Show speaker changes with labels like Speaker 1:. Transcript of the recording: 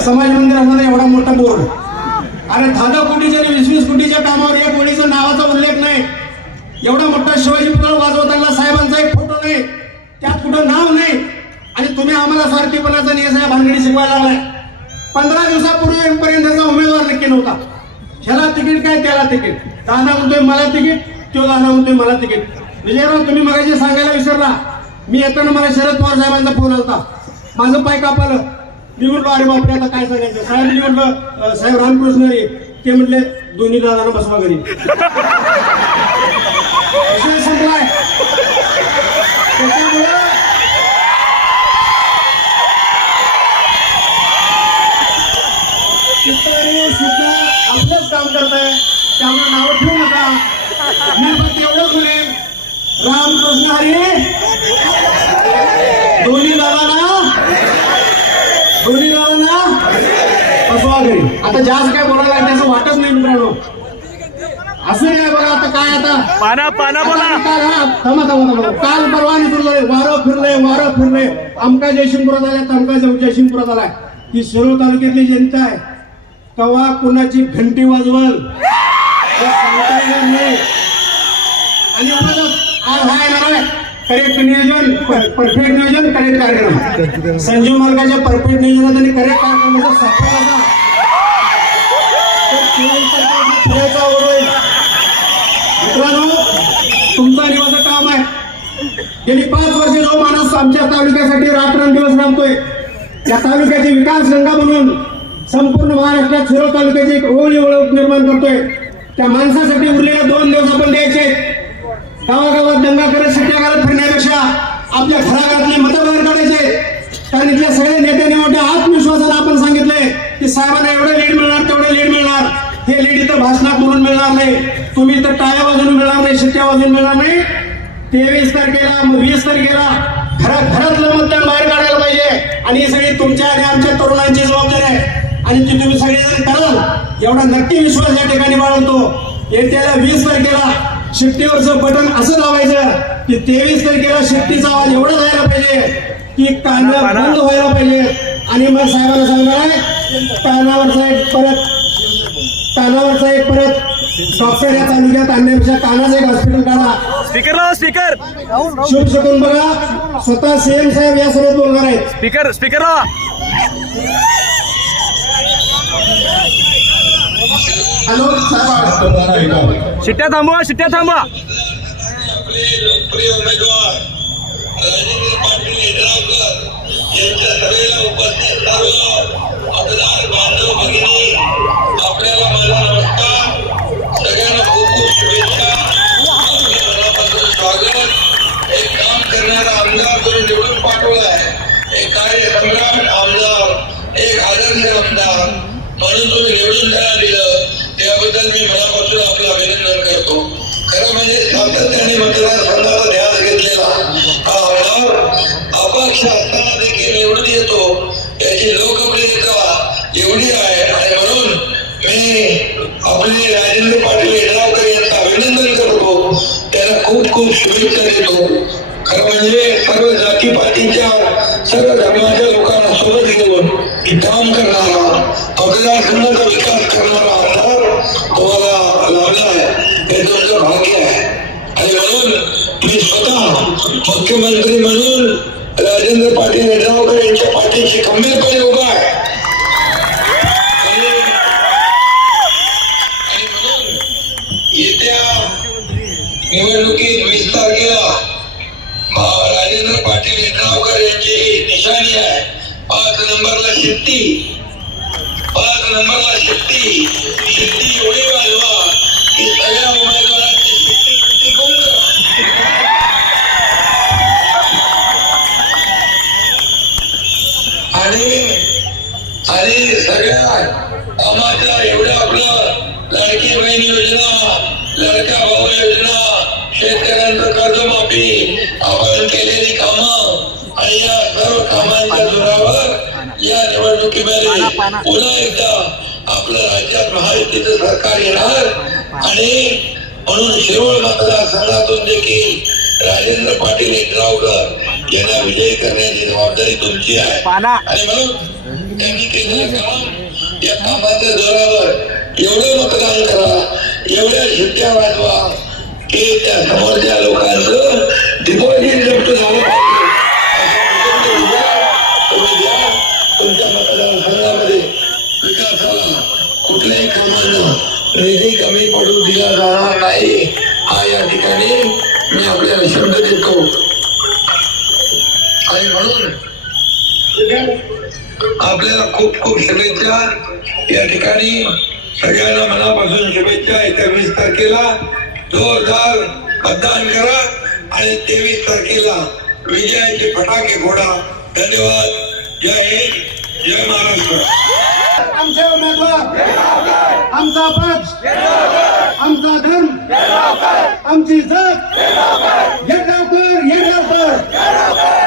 Speaker 1: समाज मंदिर असणारा एवढा मोठा बोर्ड. अरे दहा कोटीच्या आणि वीस वीस कोटीच्या कामावर या कोटीचा नावाचा उल्लेख नाही. एवढा मोठा शिवाजी पुतळा वाजवताना साहेबांचा एक फोटो नाही. त्यात कुठं नाव नाही. आणि तुम्ही आम्हाला स्वार्थीपणाचा नियम भानगडी शिकवायला लागलाय. पंधरा दिवसापूर्वी पर्यंतचा उमेदवार नक्की नव्हता. ह्याला तिकीट काय त्याला तिकीट? दादा म्हणतोय मला तिकीट. तो दादा म्हणतोय मला तिकीट. विजयराव तुम्ही मगाशी सांगायला विसरला. मी येताना मला शरद पवार साहेबांचा फोन आलता. माझं पाय कापालं. निवडलो अरे बापरे आता काय सांगायचं? साहेब निवडलं साहेब रामकृष्ण रे ते म्हटले दोन्ही दादांना बसवा घरी. विषय संपलाय. त्याच्यामुळं शेतकरी सुद्धा आपलंच काम करताय. त्यामुळे नाव ठेवू नका. मी फक्त एवढंच म्हणेन रामकृष्ण हरी दोन्ही दादांना दोन्ही दादांना बसवा घरी आता जास्त काय बोलायला आहे त्याचं वाटत नाही मित्रांनो. असं काय बघा आता काय आता.
Speaker 2: पाना पाना बोला.
Speaker 1: काल हा, थांबा थांबा थांबा. काल परवानी फिरलोय वारं फिरलंय वारं फिरलंय. अमका जयसिंगपुरात आलाय तमका जय- जयसिंगपुरात आलाय. ही सर्व तालुक्यातली जनता आहे. कवा कुणाची घंटी वाजवल? आणि आज हा येणार आहे. करेक्ट नियोजन परफेक्ट नियोजन करेक्ट कार्यक्रम. संजीव मार्गाच्या परफेक्ट नियोजनात आणि करेक्ट कार्यक्रमाचा सफल मित्रांनो तुमचा निवाचं काम आहे. गेली पाच वर्ष जो माणूस आमच्या तालुक्यासाठी रात्रंदिवस राबतोय त्या तालुक्याची विकास गंगा म्हणून संपूर्ण महाराष्ट्रात शिरो तालुक्याची एक ओळी ओळख निर्माण करतोय. त्या माणसासाठी उरलेले दोन दिवस आपण द्यायचे गावागावात दंगा करत शिट्ट्या करत फिरण्यापेक्षा आपल्या घराघरातले मतं बाहेर काढायचे. कारण इथल्या सगळ्या नेत्यांनी मोठ्या आत्मविश्वासाने आपण सांगितले की साहेबांना एवढं लीड मिळणार तेवढं लीड मिळणार. हे लीड इथं भाषणात म्हणून मिळणार नाही. तुम्ही इथं टाळ्या वाजून मिळणार नाही शिट्ट्या वाजून मिळणार नाही. तेवीस तारखेला वीस तारखेला घरा घरातलं मतदान बाहेर काढायला पाहिजे. आणि ही सगळी तुमच्या आणि आमच्या तरुणांची जबाबदारी आहे. आणि ती तुम्ही सगळेजण कराल. एवढा नक्की विश्वास या ठिकाणी बाळगतो. येत्याला वीस तारखेला शिट्टीवरचं बटन असं दाबायचं की तेवीस तारखेला शिट्टीचा आवाज एवढा जायला पाहिजे की कांदा. बंद व्हायला पाहिजे. आणि मग साहेबांना सांगणार आहे कानावरचा एक परत कानावरचा एक परत डॉक्टर या तालुक्यात आणण्यापेक्षा कानाचं एक हॉस्पिटल काढा.
Speaker 2: स्पीकर लावा स्पीकर
Speaker 1: शुभ शकून बघा स्वतः सीएम साहेब या सभेत बोलणार आहेत.
Speaker 2: स्पीकर स्पीकर लावा.
Speaker 1: हॅलो
Speaker 2: शिट्ट्या थांबवा शिट्ट्या थांबवा.
Speaker 3: आपले लोकप्रिय उमेदवार राजेंद्र पाटील यड्रावकर यांच्या सभेला उपस्थित सर्व मतदार बांधव भगिनी आपल्याला माझा नमस्कार सगळ्यांना खूप खूप शुभेच्छा आपलं मनापासून स्वागत एक काम करणारा आमदार करून निवडून पाठवलाय एक कार्यसम्राट आमदार एक आदर्श आमदार म्हणून तुम्ही निवडून त्याला दिलं. त्याबद्दल मी मनापासून आपलं अभिनंदन करतो. खरं म्हणजे सातत्याने मतदारसंघाचा ध्यास घेतलेला हा आमदार अपक्ष असताना देखील निवडून येतो. याची लोकप्रियता एवढी आहे. आणि म्हणून मी आपले राजेंद्र पाटील येड्रावकर यांचं अभिनंदन करतो. त्यांना खूप खूप शुभेच्छा देतो. खरं म्हणजे सर्व जाती पातीच्या सर्व धर्माच्या लोकांना सोबत घेऊन काम करणारा मतदारसंघाचा विकास करणारा आमदार तुम्हाला लाभला आहे. हे तुमचं भाग्य आहे. आणि म्हणून मी स्वतः मुख्यमंत्री म्हणून राजेंद्र पाटील यड्रावकर यांच्या पाठीशी खंबीरपणे उभा आहे. म्हणून येत्या निवडणुकीत वीस तारखेला राजेंद्र पाटील यड्रावकर यांची निशाणी आहे. पाच नंबरला शेती नंबरला एवढी वाजवा की सगळ्या उमेदवारांची बिट्टी आणि आणि सगळ्या कामाच्या एवढं आपलं लाडकी बहीण योजना निवडणुकीमध्ये पुन्हा एकदा आपल्या राज्यात महायुतीचं सरकार येणार. आणि म्हणून शिरोळ मतदारसंघातून देखील राजेंद्र पाटील यड्रावकर यांना विजयी करण्याची जबाबदारी तुमची आहे.
Speaker 2: पाना.
Speaker 3: आणि म्हणून त्यांनी केलेलं काम या कामाच्या जोरावर एवढं मतदान करा एवढ्या शिट्ट्या वाजवा की त्या समोरच्या लोकांचं डिपॉझिट नाही हा या ठिकाणी मी आपल्याला शब्द देतो. आणि म्हणून आपल्याला खूप खूप शुभेच्छा. या ठिकाणी सगळ्यांना मनापासून शुभेच्छा. एकवीस तारखेला जोरदार मतदान करा आणि तेवीस तारखेला विजयाचे फटाके फोडा. धन्यवाद. जय हिंद. जय महाराष्ट्र.
Speaker 1: आमचे उमेदवार. आमचा पक्ष. आमचा धर्म. आमची जात. येड्रावकर येड्रावकर